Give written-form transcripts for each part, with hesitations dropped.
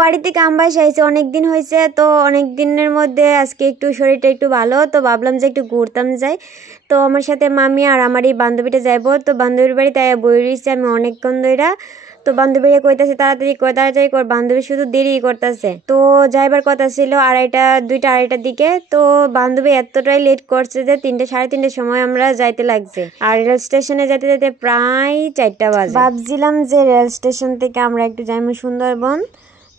বাড়ি থেকে আম বাসায় আইছে অনেক দিন হয়েছে, তো অনেক দিনের মধ্যে আজকে একটু শরীরটা একটু ভালো, তো ভাবলাম যে একটু ঘুরতাম যাই। তো আমার সাথে মামি আর আমার এই বান্ধবীটা যাইবো, তো বান্ধবীর বাড়িতে বই রয়েছে আমি অনেকক্ষণ ধইরা। তো বান্ধবীরা কইতাছে তাড়াতাড়ি কর, বান্ধবী শুধু দেরি করতেছে। তো যাইবার কথা ছিল আড়াইটার দিকে, তো বান্ধবী এতটাই লেট করছে যে 3টা সাড়ে 3টার সময় আমরা যাইতে লাগছে। আর রেল স্টেশনে যেতে যেতে প্রায় 4টা বাজে। ভাবছিলাম যে রেল স্টেশন থেকে আমরা একটু যাইমু সুন্দরবন,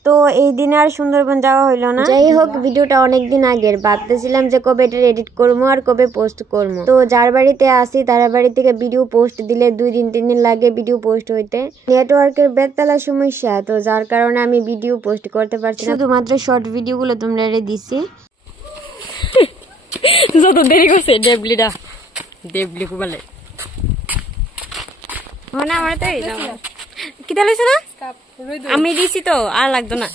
তো এই দিনে আর সুন্দরবন যাওয়া হইলো না। যাই হোক, ভিডিওটা অনেকদিন আগের, ভাবতেছিলাম যে কবে এটা এডিট করবো আর কবে পোস্ট করবো। তো যার বাড়িতে আসি তার বাড়ি থেকে ভিডিও পোস্ট দিলে 2-3 দিন লাগে ভিডিও পোস্ট হইতে। নেটওয়ার্কের বেতালা সমস্যা, তো যার কারণে আমি ভিডিও পোস্ট করতে পারছি না, শুধুমাত্র শর্ট ভিডিওগুলো তোমরা দিছি। যত দেরি করছে ডেবলি কুবালে মানে আমার তো কি তাহলে না আমি দিছি তো আর লাগতো না।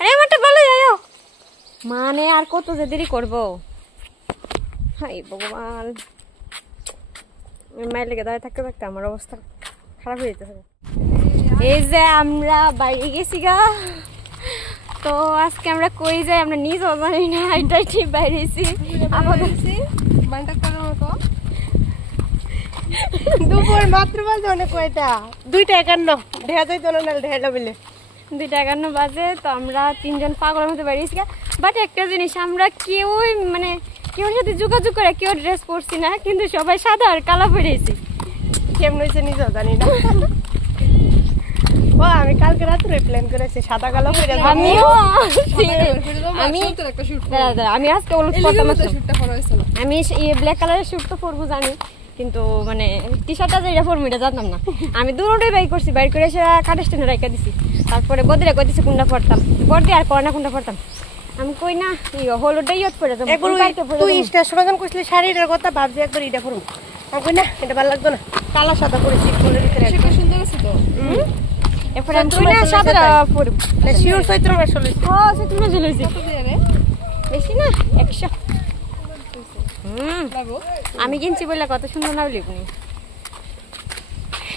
আরে আমারটা ভালো যাও, মানে আর কত যে দেরি করবো। হাই ভগবান, মায়ের লেগে দাঁড়িয়ে থাকতে থাকতে আমার অবস্থা খারাপ হয়ে যেতেছে। এই যে আমরা বাইরে গেছি গা, তো আজকে আমরা কই যাই আমরা নিজেও জানি না, হাইটাইটি বাইরেছি আমাদের দুপুর মাত্র বাজে অনেক কয়টা 2:51 ঢেয়া যাইতো না, ঢেয়া বলে 2:51 বাজে। তো আমরা 3 জন পাগলের মতো বেরিয়েছি। বাট একটা জিনিস, আমরা কেউই মানে কেউর সাথে যোগাযোগ করে কেউ ড্রেস পরছি না, কিন্তু সবাই সাদা আর কালো পরেছি। কেমন হয়েছে নিজেও জানি না। ও আমি কালকে রাত্রে প্ল্যান করেছি সাদা কালো পরে। আমি আজকে আমি ব্ল্যাক কালারের শুটটা পরবো জানি, কিন্তু মানে টি শার্টটা যেটা পরবো এটা জানতাম না। আমি দুটোই বাইর করে এসে কাঠের স্ট্যান্ডে রাখা দিছি। তারপরে বদলে কইতেছি কোনটা পড়তাম, পড়তে আর কয়না কোনটা পড়তাম। আমি কই না হলুদটাই ইয়ত পড়ে যাবো। তুই স্টেশন যখন কইছিলি শাড়িটার কথা ভাবছি একবার এটা পরবো, আমি কই না এটা ভালো লাগতো না, কালো সাদা পরেছি ফুলের ভিতরে। সুন্দর আছে তো। এরপরে আমি কই না সাদা পরবো। শিওর চৈত্র মাস চলেছে। হ্যাঁ চৈত্র মাস চলেছে। বেশি না 100। আমি কিনছি বললে কত সুন্দর না বলি।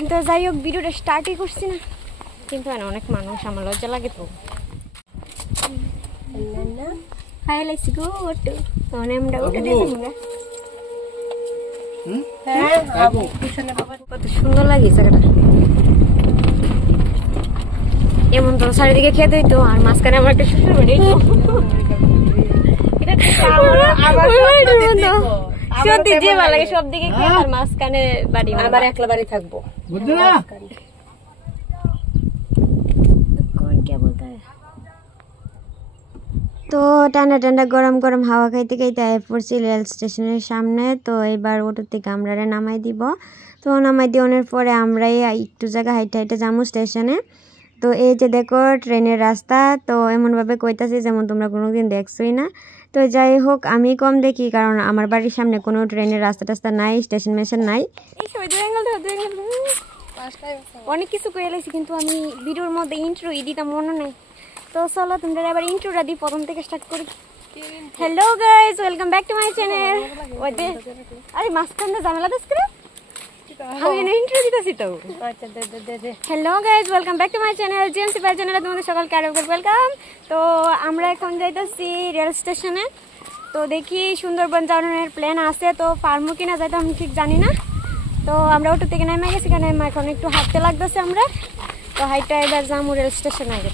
তো যাই হোক, ভিডিওটা স্টার্টই করছি না, কিন্তু অনেক মানুষ, আমার লজ্জা লাগে তো। হাই লাইছি গো ওটু আমরা ওটা দেখুন না। হ্যাঁ বাবু পিছনে বাবা কত সুন্দর লাগে জায়গাটা। এমন তো চারিদিকে খেতে হইতো, আর মাঝখানে আমার একটা শ্বশুর বাড়ি। সত্যি যে ভালো লাগে, সব দিকে খেয়ে আর মাঝখানে বাড়ি, আবার একলা বাড়ি থাকবো। তো ঠান্ডা ঠান্ডা গরম গরম হাওয়া খাইতে খাইতে পড়ছি রেল স্টেশনের সামনে। তো এবার অটো থেকে আমরা নামাই দিব। তো নামাই দিওয়ানোর পরে আমরাই একটু জায়গা হাইটে যাবো স্টেশনে। তো এই যে দেখো ট্রেনের রাস্তা, তো এমনভাবে কইতাছি যেমন তোমরা কোনোদিন দেখছোই না। তো যাই হোক, আমি কম দেখি, কারণ আমার বাড়ির সামনে কোনো ট্রেনের রাস্তা টাস্তা নাই, স্টেশন মেশন নাই। অনেক কিছু করে এলাইছি, কিন্তু আমি ভিডিওর মধ্যে ইন্ট্রো দিতে মনে নাই। তো চলো তোমরা এবার ইন্ট্রোটা দিই, প্রথম থেকে স্টার্ট করি। Hello guys, welcome back to my channel. আরে মাঝখানে ঝামেলা দিস করে আমি ইন্ট্রো দিতেছি তো। Hello guys, welcome back to my channel, GMC পার চ্যানেলে তোমাদের সকালকে আরো ওয়েলকাম। তো আমরা এখন যাইতেছি রেল স্টেশনে। তো দেখি সুন্দরবন যাওয়ার প্ল্যান আছে, তো পারমু কিনা যাইতে আমি ঠিক জানি না। তো আমরা অটো থেকে নেমে গেছি, কারণ এখন একটু হাঁটতে লাগতেছে আমরা। তো হাইটটা এবার যাবো রেল স্টেশন আগে।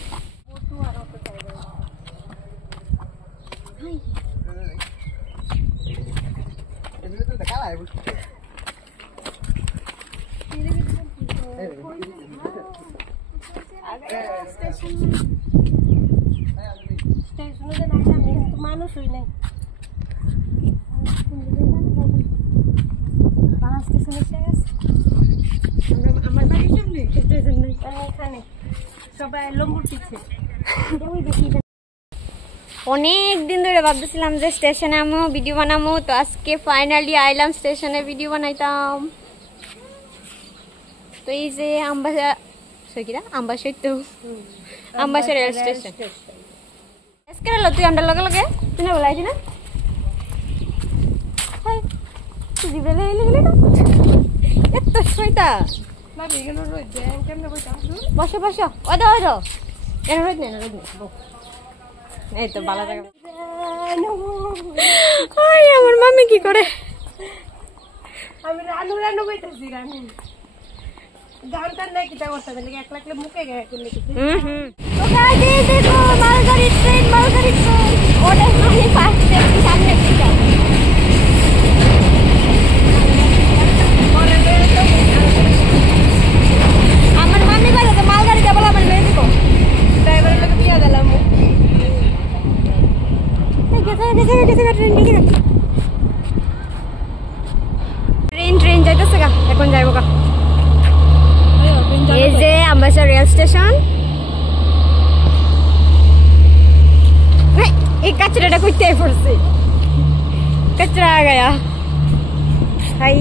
মানুষই নাই। আমার বাড়ির সামনে এখানে সবাই লম্বুর পিছে। অনেক দিন ধরে ভাবতেছিলাম যে স্টেশনে আমো ভিডিও বানামো, তো আজকে ফাইনালি আইলাম স্টেশনে ভিডিও বানাইতাম। তো এই যে আমবাসা রেল স্টেশন। তুই আমরা লগে লগে তুই না বলাইছি না এত শয়তা। বসো বসো, ওদো এই তো ভালো জায়গা। আমার মামি কি করে? আমি রানু রানু কইতাছি রানু গানটা নাই কিটা করতে লাগে এক লাগলে মুখে গায় করলে কি তো গাইস এই দেখো মালগাড়ি ট্রেন ওটা মানে ফার্স্ট স্টেশন সামনে থেকে আমার মামি কইলো তো মালগাড়ি কেবল আমার লয়ে দিবো ড্রাইভারের লোক দিয়া দিলাম ট্রেন যাইতেছে গা এখন যাইবো গা এই যে আম্বাসা রেল স্টেশন এই কাচরাটা কইতে পড়ছে কাচরা গায়া হাই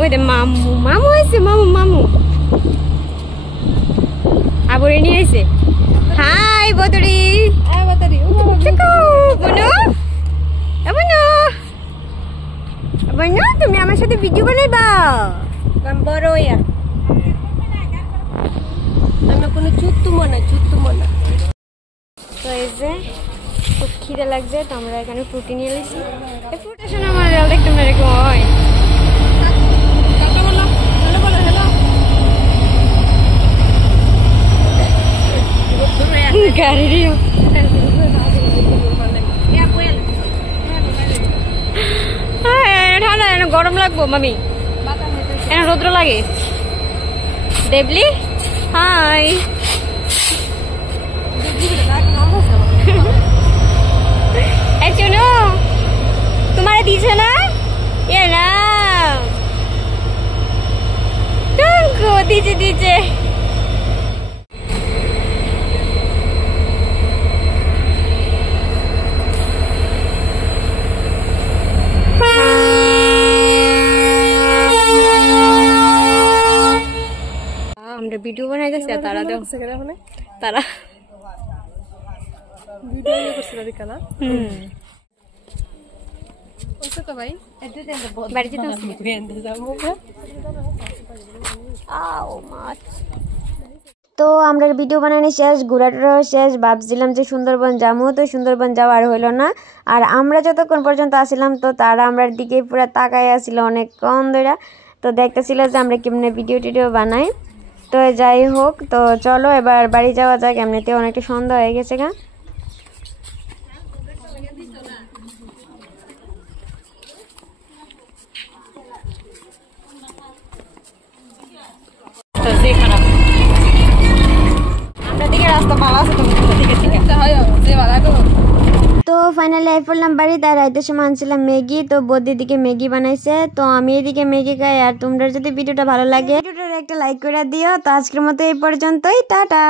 ওই রে মামু হয়েছে মামু আবরে নিয়ে এসে হাই বদরি তুমি আমার সাথে ভিডিও বানাইবা বড় ইয়া আমি কোনো চুত্তু মনে তো এই যে খুব খিদে লাগছে তো আমরা এখানে ফ্রুটি নিয়ে এসেছি এই ফ্রুটের সময় আমার দেখতে এরকম হয় গাড়ি ঠান্ডা গরম লাগবো মামি রৌদ্র লাগে দেবলি হাই শোনো তোমার দিছে না এ না দিছে আমরা ভিডিও বানাইতেছি তারা তারা ভিডিও করছিল দিকানা তো ভাই বাড়ি যেতে তো আমরা ভিডিও বানানো শেষ ঘোরাটাও শেষ ভাবছিলাম যে সুন্দরবন যাবো তো সুন্দরবন যাওয়া আর হইলো না আর আমরা যতক্ষণ পর্যন্ত আসছিলাম তো তারা আমরা দিকে পুরো তাকায় আসছিল অনেকক্ষণ ধরে তো দেখতেছিল যে আমরা কেমনে ভিডিও বানাই তো যাই হোক তো চলো এবার বাড়ি যাওয়া যাক এমনিতে অনেকটা সন্ধ্যা হয়ে গেছে গা তো ফাইনালি আই পড়লাম বাড়ি তার রাইতের সময় আনছিলাম ম্যাগি তো বৌদি দিকে ম্যাগি বানাইছে তো আমি এদিকে ম্যাগি খাই আর তোমরা যদি ভিডিওটা ভালো লাগে ভিডিওটার একটা লাইক করে দিও তো আজকের মতো এই পর্যন্তই টাটা।